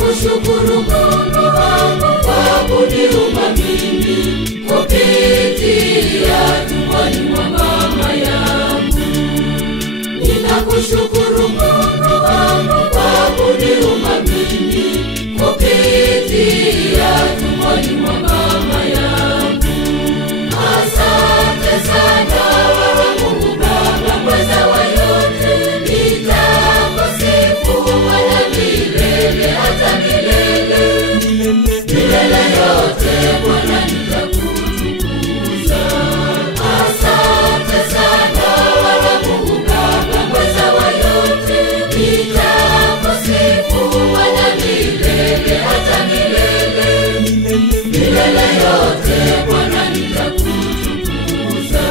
Ninakushukuru Mungu wangu kwa kuniumba mimi kupitia tumboni mwa mama yangu. Ninakushukuru Mungu wangu kwa kuniumba mimi kupitia tumboni mwa mama yangu. Asante sana wewe Mungu Baba mweza wa yote, nitakusifu Bwana milele hata milele. Milele yote Bwana nitakutukuza. Asante sana wewe Mungu Baba mweza wa yote, nitakusifu Bwana milele hata milele. Milele yote Bwana nitakutukuza.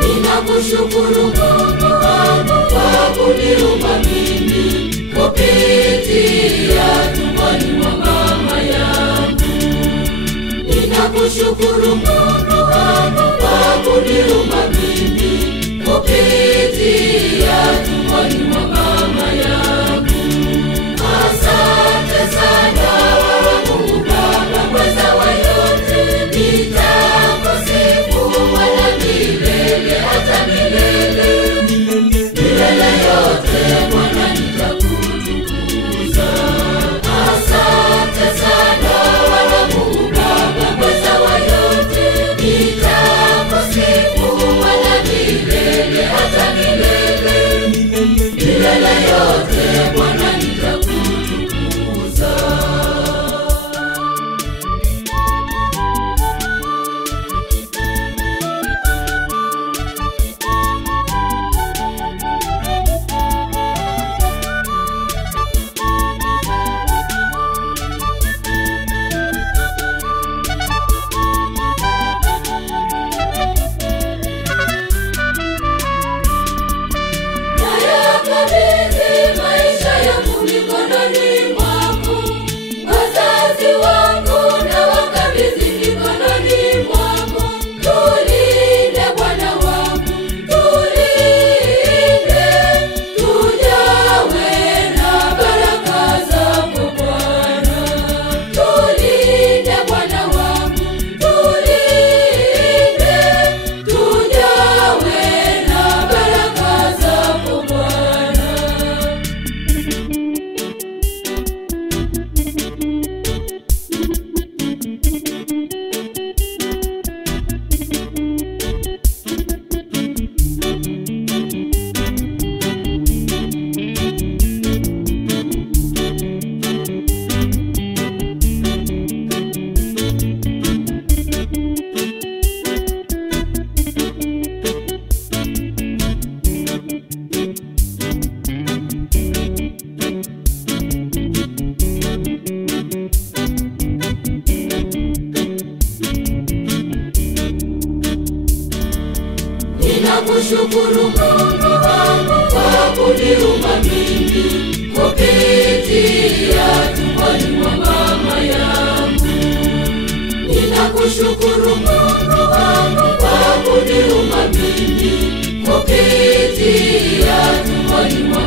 Ninakushukuru Mungu wangu kwa kuniumba mimi kupitia tumboni mwa mama yangu. Ninakushukuru Mungu wangu kwa kuniumba mimi kupitia tumboni mwa mama yangu. Asante sana wewe Mungu Baba mweza wa yote, nitakusifu Bwana milele hata milele. Milele yote Bwana nitakutukuza. Asante sana wewe Mungu Baba mweza wa yote, nitakusifu Bwana milele hata milele. Milele yote Bwana nitakutukuza. Maisha yangu mikononi mwako, wazazi wangu na wakabidhi mikononi mwako. Tulinde Bwana wangu, tulinde, tujawe na baraka zako Bwana. Tulinde Bwana wangu, tulinde, tujawe na baraka zako Bwana. Ninakushukuru Mungu wangu kwa kuniumba mimi kupitia tumboni mwa mama yangu. kushukuru Mungu wangu kwa kuniumba mimi, kupitia tumboni mwa